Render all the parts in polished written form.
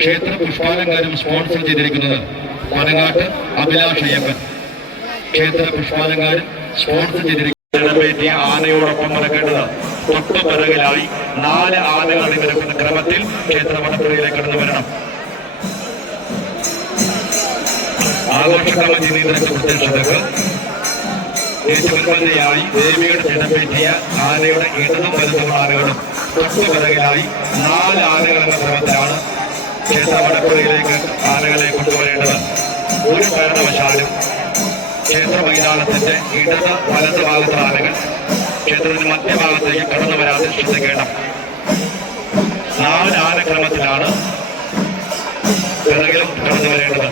ക്ഷേത്ര പുഷ്പാലങ്കാരം സ്പോൺസർ ചെയ്തിരിക്കുന്നത് പനങ്ങാട്ട് അഭിലാഷ് അയ്യപ്പൻ. ക്ഷേത്ര പുഷ്പാലങ്കാരം സ്പോൺസർ ചെയ്തിരിക്കുന്ന ആനയോടൊപ്പം നടക്കേണ്ടത് തൊട്ടു പിറകിലായി 4 ആനകൾ അണിനിരക്കുന്ന ക്രമത്തിൽ ക്ഷേത്ര മടപ്പുരയിലേക്ക് കടന്നു വരണം. ആഘോഷ കമ്മിറ്റി നിയന്ത്രിച്ച പ്രത്യക്ഷതക്ക് ഏറ്റുമുൻപന്തിയായി ദേവിയുടെ ചിടപ്പേറ്റിയ ആനയുടെ ഇടതും വലതും ആനകളും തൊട്ടു പിറകിലായി 4 ആനകൾ എന്ന ക്രമത്തിലാണ് ക്ഷേത്ര മടപ്പുരയിലേക്ക് ആനകളെ കൊണ്ടുവരേണ്ടത്. ഒരു കാരണവശാലും ക്ഷേത്ര മൈതാനത്തിന്റെ ഇടത് വലത് ഭാഗത്തെ ആനകൾ ക്ഷേത്രത്തിന്റെ മധ്യഭാഗത്തേക്ക് കടന്നു വരാതെ ശ്രദ്ധിക്കണം. 4 ആനക്രമത്തിലാണ് പിറകിലും കടന്നു വരേണ്ടത്.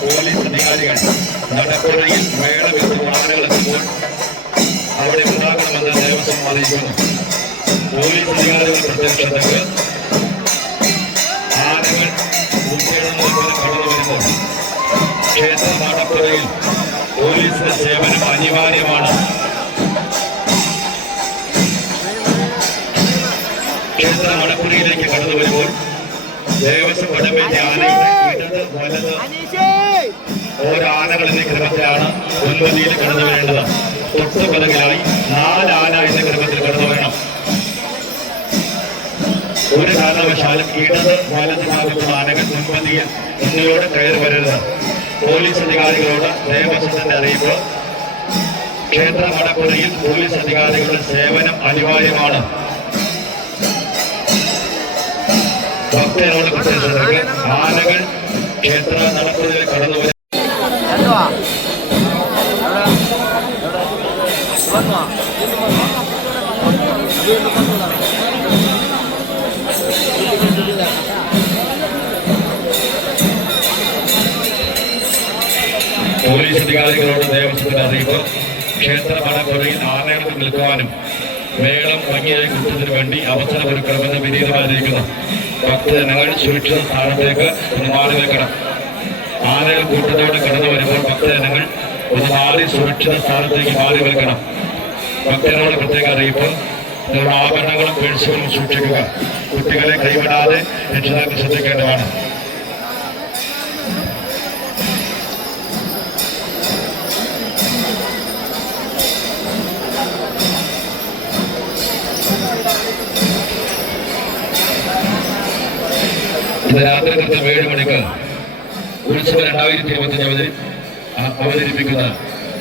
പോലീസ് അധികാരികൾ നടപ്പുഴയിൽ മേളമെത്തും ആനകൾ എത്തുമ്പോൾ അവിടെ ഉണ്ടാകണമെന്ന് ദേവസ്വം അറിയിക്കുന്നു. പോലീസ് അധികാരികൾ പ്രത്യക്ഷതക്ക് ആനകൾ ഉൾപ്പെടുന്നതുപോലെ കടന്നു വരുമ്പോൾ ക്ഷേത്ര നടപ്പുഴയിൽ പോലീസിന്റെ സേവനം അനിവാര്യമാണ്. ക്ഷേത്ര നടപ്പുഴയിലേക്ക് കടന്നു വരുമ്പോൾ ദേവസ്വം വടമേറ്റ ആനയുടെ ഇടത് വലത് ഓരോ ആനകൾ എന്ന ക്രമത്തിലാണ് മുൻപന്തിയിൽ കടന്നു വരേണ്ടത്. തൊട്ടു പിറകിലായി 4 ആന എന്ന ക്രമത്തിൽ കടന്നു വരണം. ഒരു കാരണവശാലും ഇടത് വലത് ഭാഗത്തുള്ള ആനകൾ മുൻപന്തിയിൽ മുന്നിലൂടെ കയറി വരരുത്. പോലീസ് അധികാരികളോട് ദേവസ്വത്തിന്റെ അറിയിപ്പ്. ക്ഷേത്ര മടപ്പുരയിൽ പോലീസ് അധികാരികളുടെ സേവനം അനിവാര്യമാണ്. ഭക്തരോട് പ്രത്യക്ഷതക്ക് ആനകൾ ക്ഷേത്ര നടപ്പുരയിൽ കടന്നു വരും. പോലീസ് അധികാരികളോട് ദേവസ്വത്തിന്റെ അറിയിപ്പ്. ക്ഷേത്ര നടപ്പുരയിൽ ആനകൾക്ക് നിൽക്കുവാനും മേളം ഭംഗിയായി കിട്ടുന്നതിന് വേണ്ടി അവസരമൊരുക്കണമെന്ന് വിനീതമായിരിക്കുന്നു. ഭക്തജനങ്ങൾ സുരക്ഷിത സ്ഥാനത്തേക്ക് ഒന്ന് മാറി നിൽക്കണം. ആനകൾ കൂട്ടത്തോടെ കടന്നു വരുമ്പോൾ ഭക്തജനങ്ങൾ ഒന്ന് മാറി സുരക്ഷിത സ്ഥാനത്തേക്ക് മാറി നിൽക്കണം. ഭക്തരോട് പ്രത്യേക അറിയിപ്പ്. നിങ്ങളുടെ ആഭരണങ്ങളും പേഴ്സുകളും സൂക്ഷിക്കുക. കുട്ടികളെ കൈവിടാതെ രക്ഷിതാക്കൾ ശ്രദ്ധിക്കേണ്ടതാണ്. ഇന്ന് രാത്രി കൃത്യം 7 മണിക്ക് ഉത്സവം 2025 അവതരിപ്പിക്കുന്ന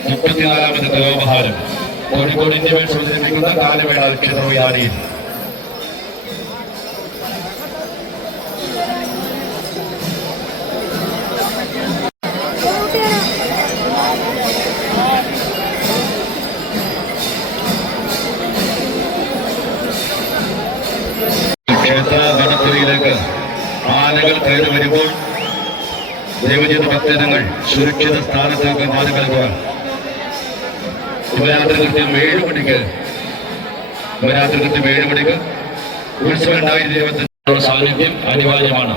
34ാമത് കലോപഹാരം കോഴിക്കോട് ഇന്ത്യവേഴ്സ് അവതരിപ്പിക്കുന്ന കാലവേള ക്ഷേത്രവിധാനിയിൽ ക്ഷേത്ര നടപ്പുരയിലേക്ക് ആനകൾ കയറി വരുമ്പോൾ ദേവചിത ഭക്തജനങ്ങൾ സുരക്ഷിത സ്ഥാനത്തേക്ക് മാറി നൽകുക. ശിവരാത്രി കൃത്യം 7 മണിക്ക് ഉത്സവം 2025 സാന്നിധ്യം അനിവാര്യമാണ്.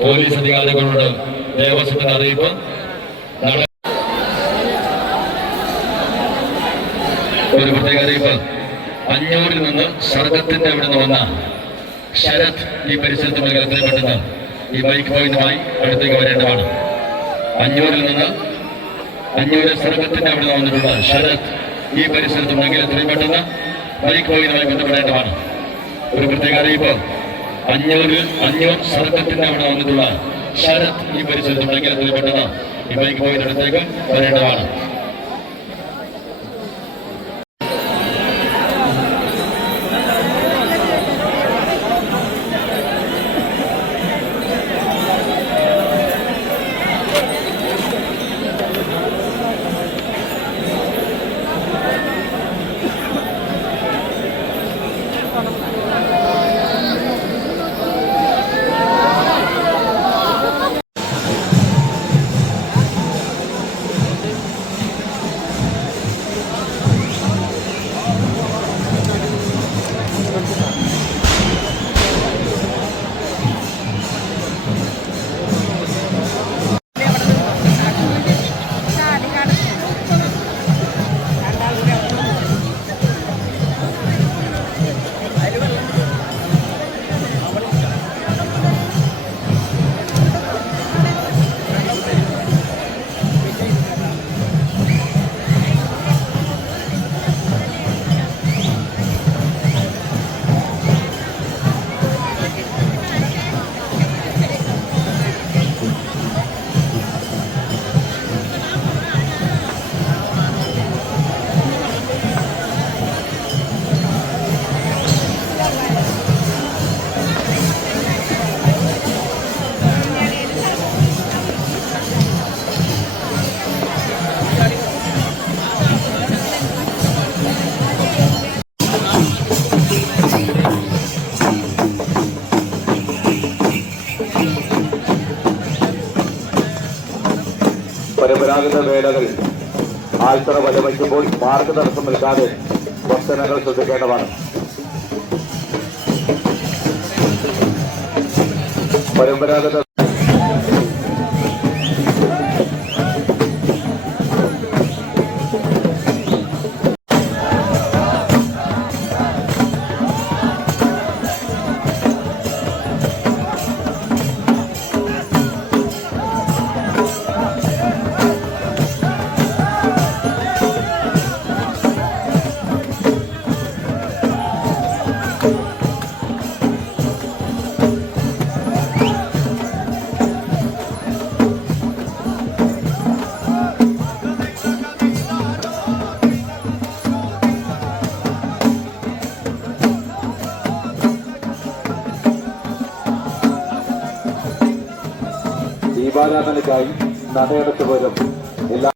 പോലീസ് അധികാരികളോട് ദേവസ്വത്തിന്റെ അറിയിപ്പ്. ഒരു പ്രത്യേക അറിയിപ്പ്. അഞ്ഞൂരിൽ നിന്ന് സർഗത്തിന്റെ അവിടെ നിന്ന് വന്ന ശരത് ഈ പരിസരത്ത് എത്രയും ഈ ബൈക്ക് പോയിന്റുമായി അടുത്തേക്ക് വരേണ്ടതാണ്. അഞ്ഞൂര് സർഗത്തിന്റെ അവിടെ നിന്ന് വന്നിട്ടുള്ള ശരത് ഈ പരിസരത്തുണ്ടെങ്കിൽ എത്രയും പെട്ടെന്ന് ബൈക്ക് പോയിന്റുമായി ബന്ധപ്പെടേണ്ടതാണ്. ഒരു പ്രത്യേക അറിയിപ്പ്. അഞ്ഞൂർ സർഗത്തിന്റെ അവിടെ വന്നിട്ടുള്ള ശരത് ഈ പരിസരത്തുണ്ടെങ്കിൽ എത്രയും പെട്ടെന്ന് ഈ ബൈക്ക് പോയിന്റ് അടുത്തേക്ക് വരേണ്ടതാണ്. പരമ്പരാഗത വേലകൾ ആൽത്തറ വലവയ്ക്കുമ്പോൾ മാർഗ തടസ്സം നിൽക്കാതെ ഭക്തജനങ്ങൾ ശ്രദ്ധിക്കേണ്ടതാണ്. പരമ്പരാഗത ദീപാരാധനയ്ക്കായി നടയടച്ചു പോലും എല്ലാ